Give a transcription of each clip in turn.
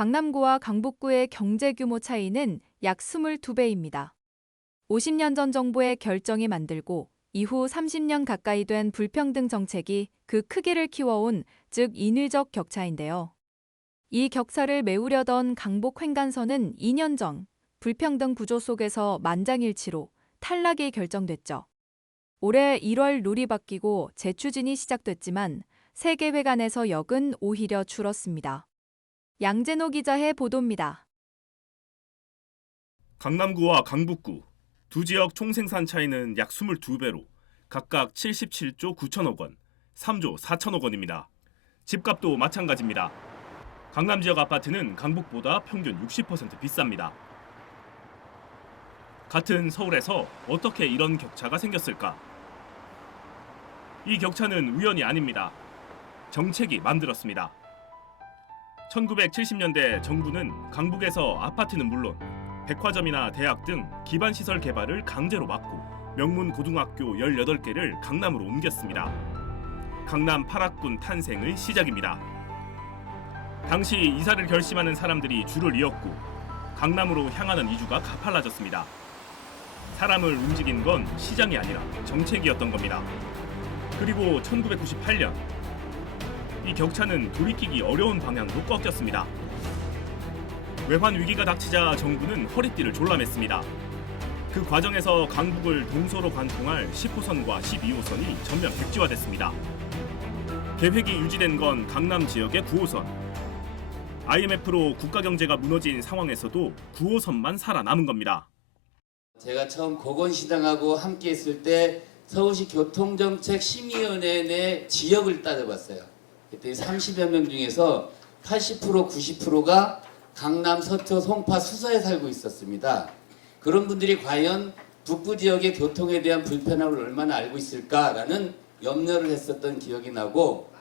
강남구와 강북구의 경제 규모 차이는 약 22배입니다. 50년 전 정부의 결정이 만들고 이후 30년 가까이 된 불평등 정책이 그 크기를 키워온, 즉 인위적 격차인데요. 이 격차를 메우려던 강북 횡단선은 2년 전 불평등 구조 속에서 만장일치로 탈락이 결정됐죠. 올해 1월 룰이 바뀌고 재추진이 시작됐지만 세계회관에서 역은 오히려 줄었습니다. 양재노 기자의 보도입니다. 강남구와 강북구 두 지역 총생산 차이는 약 22배로 각각 77조 9천억 원, 3조 4천억 원입니다. 집값도 마찬가지입니다. 강남 지역 아파트는 강북보다 평균 60% 비쌉니다. 같은 서울에서 어떻게 이런 격차가 생겼을까? 이 격차는 우연이 아닙니다. 정책이 만들었습니다. 1970년대 정부는 강북에서 아파트는 물론 백화점이나 대학 등 기반시설 개발을 강제로 막고 명문 고등학교 18개를 강남으로 옮겼습니다. 강남 8학군 탄생의 시작입니다. 당시 이사를 결심하는 사람들이 줄을 이었고 강남으로 향하는 이주가 가팔라졌습니다. 사람을 움직인 건 시장이 아니라 정책이었던 겁니다. 그리고 1998년 이 격차는 돌이키기 어려운 방향으로 꺾였습니다. 외환 위기가 닥치자 정부는 허리띠를 졸라맸습니다. 그 과정에서 강북을 동서로 관통할 10호선과 12호선이 전면 백지화됐습니다. 계획이 유지된 건 강남 지역의 9호선. IMF로 국가 경제가 무너진 상황에서도 9호선만 살아남은 겁니다. 제가 처음 고건시장하고 함께 했을 때 서울시 교통정책심의위원회 내 지역을 따져봤어요. 그때 30여 명 중에서 80%, 90%가 강남, 서초, 송파, 수서에 살고 있었습니다. 그런 분들이 과연 북부 지역의 교통에 대한 불편함을 얼마나 알고 있을까라는 염려를 했었던 기억이 나고,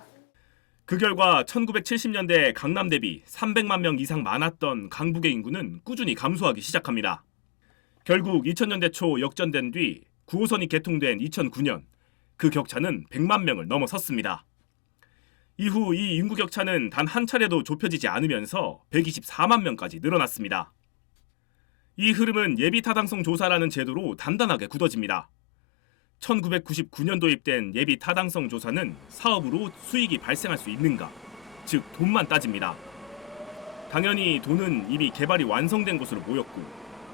그 결과 1970년대 강남 대비 300만 명 이상 많았던 강북의 인구는 꾸준히 감소하기 시작합니다. 결국 2000년대 초 역전된 뒤 9호선이 개통된 2009년 그 격차는 100만 명을 넘어섰습니다. 이후 이 인구 격차는 단 한 차례도 좁혀지지 않으면서 124만 명까지 늘어났습니다. 이 흐름은 예비타당성 조사라는 제도로 단단하게 굳어집니다. 1999년 도입된 예비타당성 조사는 사업으로 수익이 발생할 수 있는가, 즉 돈만 따집니다. 당연히 돈은 이미 개발이 완성된 곳으로 모였고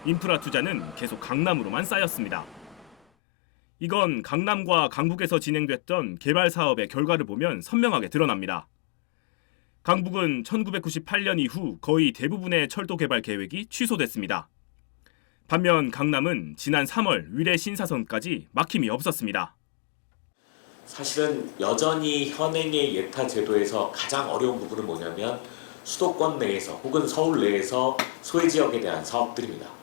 인프라 투자는 계속 강남으로만 쌓였습니다. 이건 강남과 강북에서 진행됐던 개발 사업의 결과를 보면 선명하게 드러납니다. 강북은 1998년 이후 거의 대부분의 철도 개발 계획이 취소됐습니다. 반면 강남은 지난 3월 위례 신사선까지 막힘이 없었습니다. 사실은 여전히 현행의 예타 제도에서 가장 어려운 부분은 뭐냐면 수도권 내에서 혹은 서울 내에서 소외 지역에 대한 사업들입니다.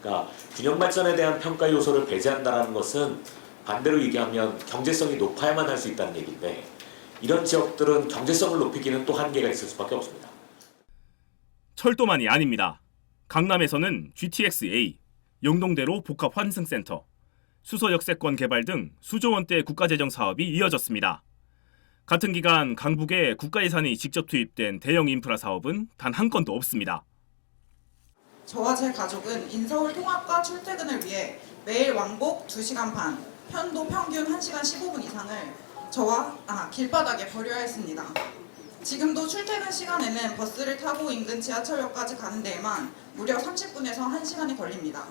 그러니까 균형 발전에 대한 평가 요소를 배제한다는 것은 반대로 얘기하면 경제성이 높아야만 할 수 있다는 얘기인데, 이런 지역들은 경제성을 높이기는 또 한계가 있을 수밖에 없습니다. 철도만이 아닙니다. 강남에서는 GTX-A, 영동대로 복합환승센터, 수서 역세권 개발 등 수조 원대 국가재정 사업이 이어졌습니다. 같은 기간 강북에 국가 예산이 직접 투입된 대형 인프라 사업은 단 한 건도 없습니다. 저와 제 가족은 인서울 통학과 출퇴근을 위해 매일 왕복 2시간 반, 편도 평균 1시간 15분 이상을 길바닥에 버려야 했습니다. 지금도 출퇴근 시간에는 버스를 타고 인근 지하철역까지 가는 데에만 무려 30분에서 1시간이 걸립니다.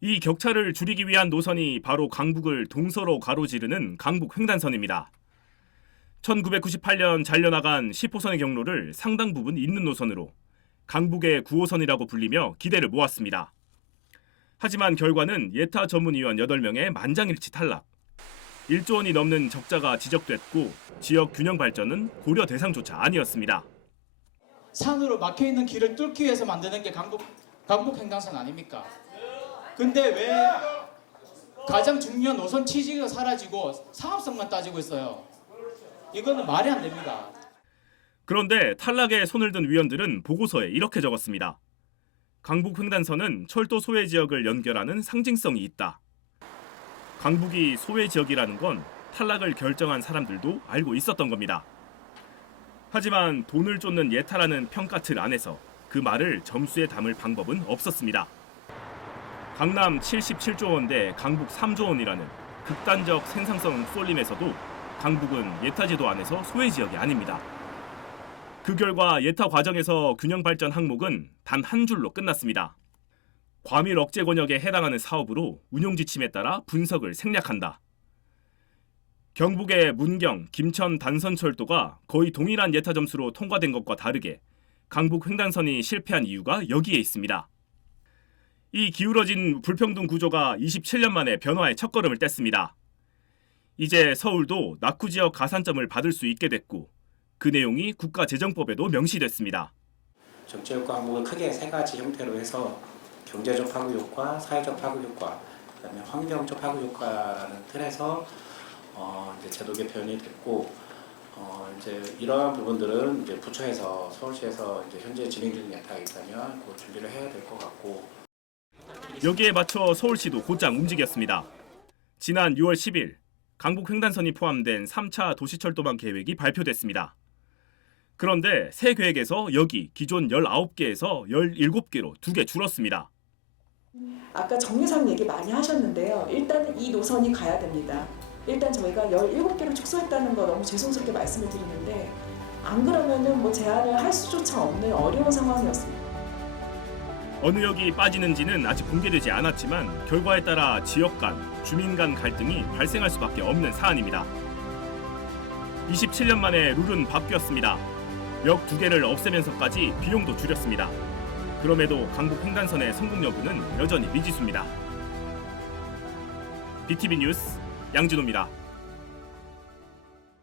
이 격차를 줄이기 위한 노선이 바로 강북을 동서로 가로지르는 강북 횡단선입니다. 1998년 잘려나간 10호선의 경로를 상당 부분 잇는 노선으로 강북의 9호선이라고 불리며 기대를 모았습니다. 하지만 결과는 예타 전문위원 8명의 만장일치 탈락. 1조 원이 넘는 적자가 지적됐고 지역 균형 발전은 고려 대상조차 아니었습니다. 산으로 막혀있는 길을 뚫기 위해서 만드는 게 강북 횡단선 아닙니까? 근데 왜 가장 중요한 노선 취지가 사라지고 상업성만 따지고 있어요? 이거는 말이 안 됩니다. 그런데 탈락에 손을 든 위원들은 보고서에 이렇게 적었습니다. 강북 횡단선은 철도 소외 지역을 연결하는 상징성이 있다. 강북이 소외 지역이라는 건 탈락을 결정한 사람들도 알고 있었던 겁니다. 하지만 돈을 쫓는 예타라는 평가틀 안에서 그 말을 점수에 담을 방법은 없었습니다. 강남 77조 원 대 강북 3조 원이라는 극단적 생산성 쏠림에서도 강북은 예타 제도 안에서 소외 지역이 아닙니다. 그 결과 예타 과정에서 균형 발전 항목은 단 한 줄로 끝났습니다. 과밀 억제 권역에 해당하는 사업으로 운용 지침에 따라 분석을 생략한다. 경북의 문경, 김천 단선철도가 거의 동일한 예타 점수로 통과된 것과 다르게 강북 횡단선이 실패한 이유가 여기에 있습니다. 이 기울어진 불평등 구조가 27년 만에 변화의 첫걸음을 뗐습니다. 이제 서울도 낙후지역 가산점을 받을 수 있게 됐고 그 내용이 국가재정법에도 명시됐습니다. 정치효과 항목을 크게 세 가지 형태로 해서 경제적 파급 효과, 사회적 파급 효과, 그다음에 환경적 파급 효과라는 틀에서 이제 제도 개편이 됐고 이제 이러한 부분들은 이제 부처에서 서울시에서 이제 현재 진행 중인 예타가 있다면 그 준비를 해야 될 것 같고. 여기에 맞춰 서울시도 곧장 움직였습니다. 지난 6월 10일 강북 횡단선이 포함된 3차 도시철도망 계획이 발표됐습니다. 그런데 새 계획에서 여기 기존 19개에서 17개로 2개 줄었습니다. 아까 정류장 얘기 많이 하셨는데요. 일단은 이 노선이 가야 됩니다. 일단 저희가 17개로 축소했다는 거 너무 죄송스럽게 말씀을 드리는데 안 그러면은 뭐 제한을 할 수조차 없는 어려운 상황이었습니다. 어느 역이 빠지는지는 아직 공개되지 않았지만 결과에 따라 지역 간, 주민 간 갈등이 발생할 수밖에 없는 사안입니다. 27년 만에 룰은 바뀌었습니다. 역 2개를 없애면서까지 비용도 줄였습니다. 그럼에도 강북 횡단선의 성공 여부는 여전히 미지수입니다. BTV 뉴스 양진호입니다.